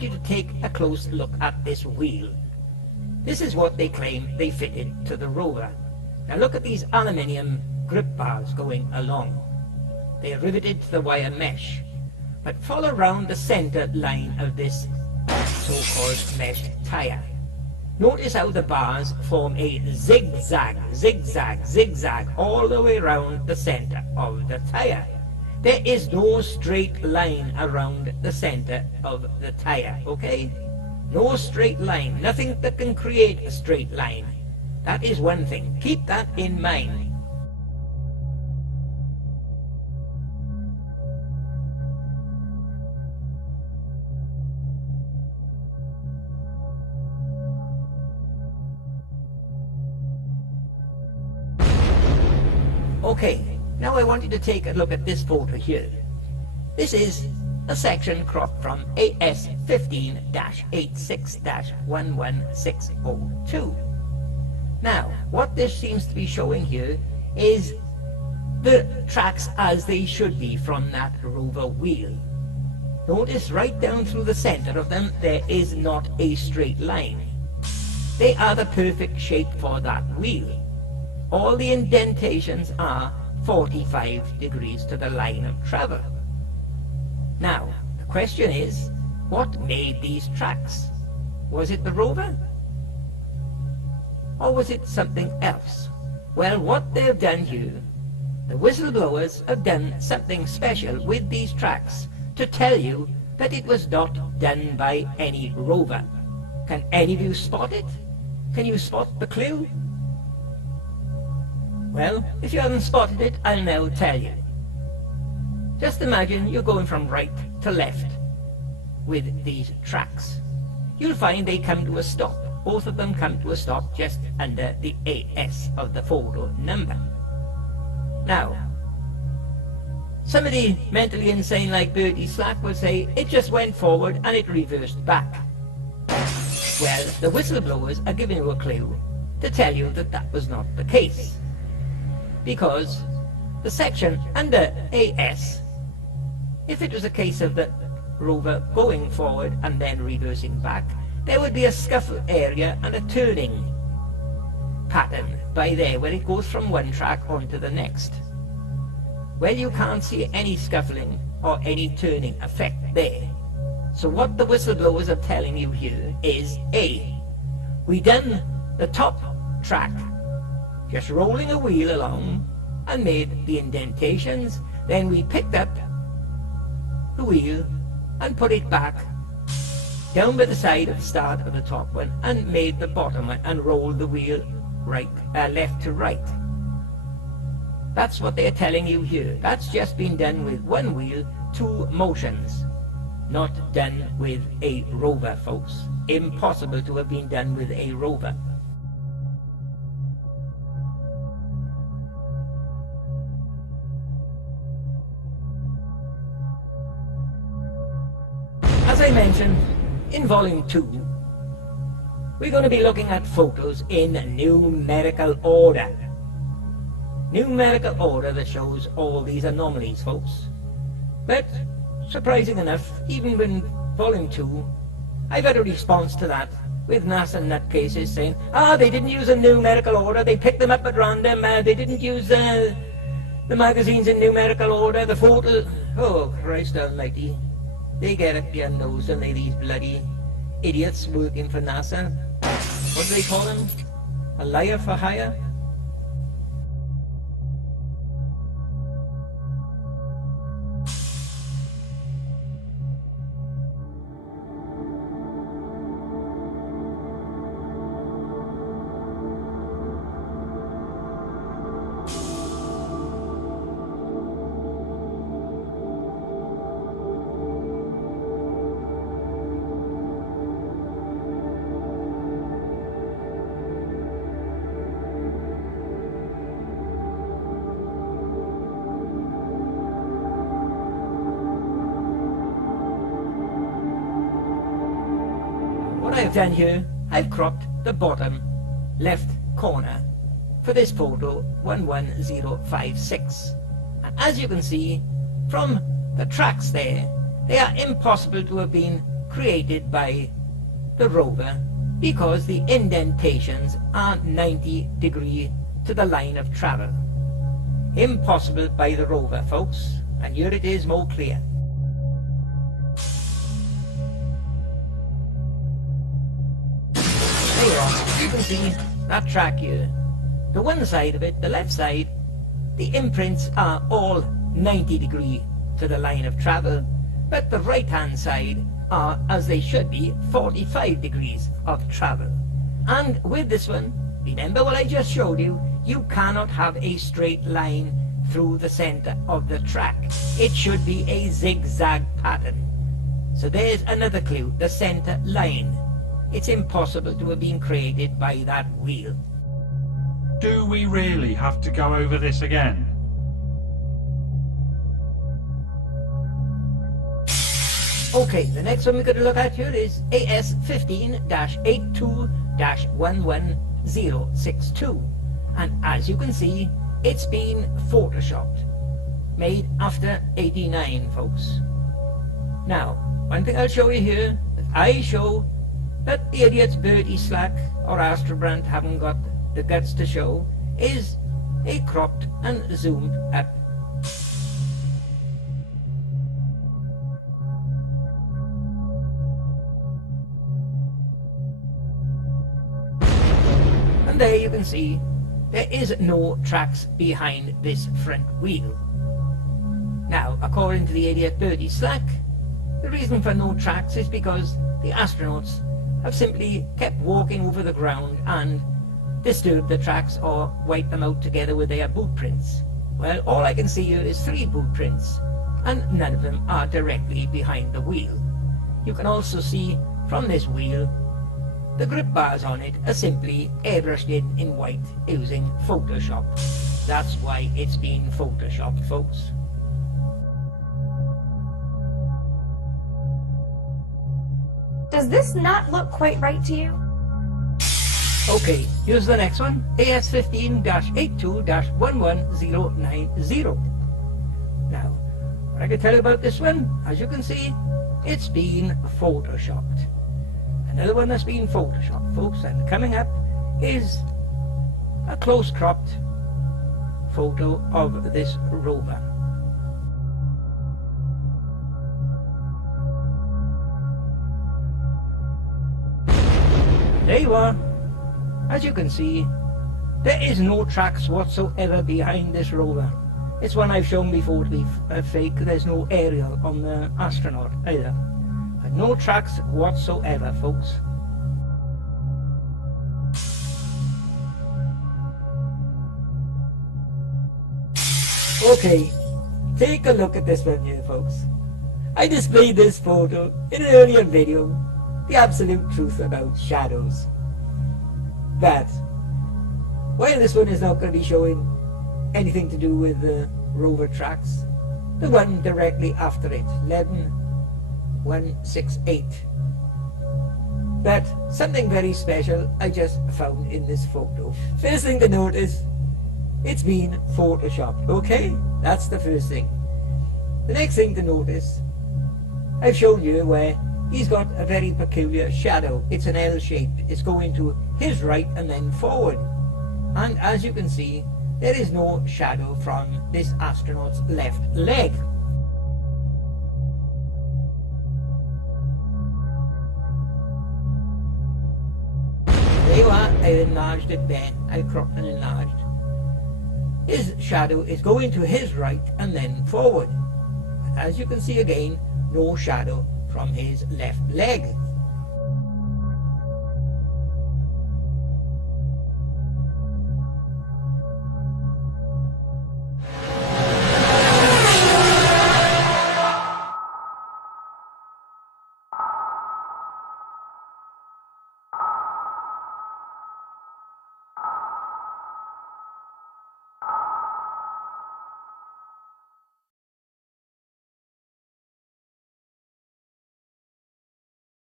want you to take a close look at this wheel. This is what they claim they fitted to the rover. Now look at these aluminium grip bars going along. They are riveted to the wire mesh, but follow around the center line of this so-called mesh tire. Notice how the bars form a zigzag, zigzag, zigzag all the way around the center of the tire. There is no straight line around the center of the tire, okay? No straight line, nothing that can create a straight line. That is one thing. Keep that in mind. Okay, now I want you to take a look at this photo here. This is a section cropped from AS 15-86-11602. Now, what this seems to be showing here is the tracks as they should be from that rover wheel. Notice right down through the center of them there is not a straight line. They are the perfect shape for that wheel. All the indentations are 45 degrees to the line of travel. Now, the question is, what made these tracks? Was it the rover? Or was it something else? Well, what they've done here, the whistleblowers have done something special with these tracks to tell you that it was not done by any rover. Can any of you spot it? Can you spot the clue? Well, if you haven't spotted it, I'll now tell you. Just imagine you're going from right to left with these tracks. You'll find they come to a stop. Both of them come to a stop just under the AS of the photo number. Now, somebody mentally insane like Bertie Slack will say it just went forward and it reversed back. Well, the whistleblowers are giving you a clue to tell you that that was not the case. Because the section under AS, if it was a case of the rover going forward and then reversing back, there would be a scuffle area and a turning pattern by there where it goes from one track onto the next. Well, you can't see any scuffling or any turning effect there. So what the whistleblowers are telling you here is A, we done the top track just rolling a wheel along and made the indentations, then we picked up the wheel and put it back down by the side of the start of the top one and made the bottom one and rolled the wheel left to right. That's what they're telling you here. That's just been done with one wheel, two motions, not done with a rover, folks. Impossible to have been done with a rover. As I mentioned, in Volume 2, we're going to be looking at photos in numerical order. Numerical order that shows all these anomalies, folks. But, surprising enough, even in Volume 2, I've had a response to that with NASA nutcases saying, they didn't use a numerical order, they picked them up at random, they didn't use the magazines in numerical order, the photo... Oh, Christ almighty. They get up your nose, don't they, these bloody idiots working for NASA? What do they call them? A liar for hire? What I've done here, I've cropped the bottom left corner for this photo 11056. And as you can see from the tracks there, they are impossible to have been created by the rover because the indentations are 90 degrees to the line of travel. Impossible by the rover, folks, and here it is more clear. There you are, you can see that track here. The one side of it, the left side, the imprints are all 90 degrees to the line of travel, but the right hand side are, as they should be, 45 degrees of travel. And with this one, remember what I just showed you, you cannot have a straight line through the center of the track. It should be a zigzag pattern. So there's another clue, the center line. It's impossible to have been created by that wheel. Do we really have to go over this again? Okay, the next one we're going to look at here is AS15-82-11062. And as you can see, it's been photoshopped, made after 89, folks. Now, one thing I'll show you here, that I show that the idiots Bertie Slack or Astrobrand haven't got the guts to show, is a cropped and zoomed up. And there you can see there is no tracks behind this front wheel. Now, according to the idiot Bertie Slack, the reason for no tracks is because the astronauts have simply kept walking over the ground and disturbed the tracks or wiped them out together with their boot prints. Well, all I can see here is 3 boot prints, and none of them are directly behind the wheel. You can also see from this wheel the grip bars on it are simply airbrushed in white using Photoshop. That's why it's been photoshopped, folks. Does this not look quite right to you? Okay, here's the next one, AS15-82-11090. Now, what I can tell you about this one, as you can see, it's been photoshopped. Another one that's been photoshopped, folks, and coming up is a close-cropped photo of this rover. There you are. As you can see, there is no tracks whatsoever behind this rover. It's one I've shown before to be fake. There's no aerial on the astronaut either. But no tracks whatsoever, folks. Okay, take a look at this one here, folks. I displayed this photo in an earlier video, the absolute truth about shadows. But while this one is not going to be showing anything to do with the rover tracks, the one directly after it, 11168. But something very special I just found in this photo. First thing to notice, it's been photoshopped, okay? That's the first thing. The next thing to notice, I've shown you where he's got a very peculiar shadow. It's an L shape. It's going to his right and then forward. And as you can see, there is no shadow from this astronaut's left leg. There you are. I enlarged it there. I cropped and enlarged. His shadow is going to his right and then forward. And as you can see again, no shadow from his left leg.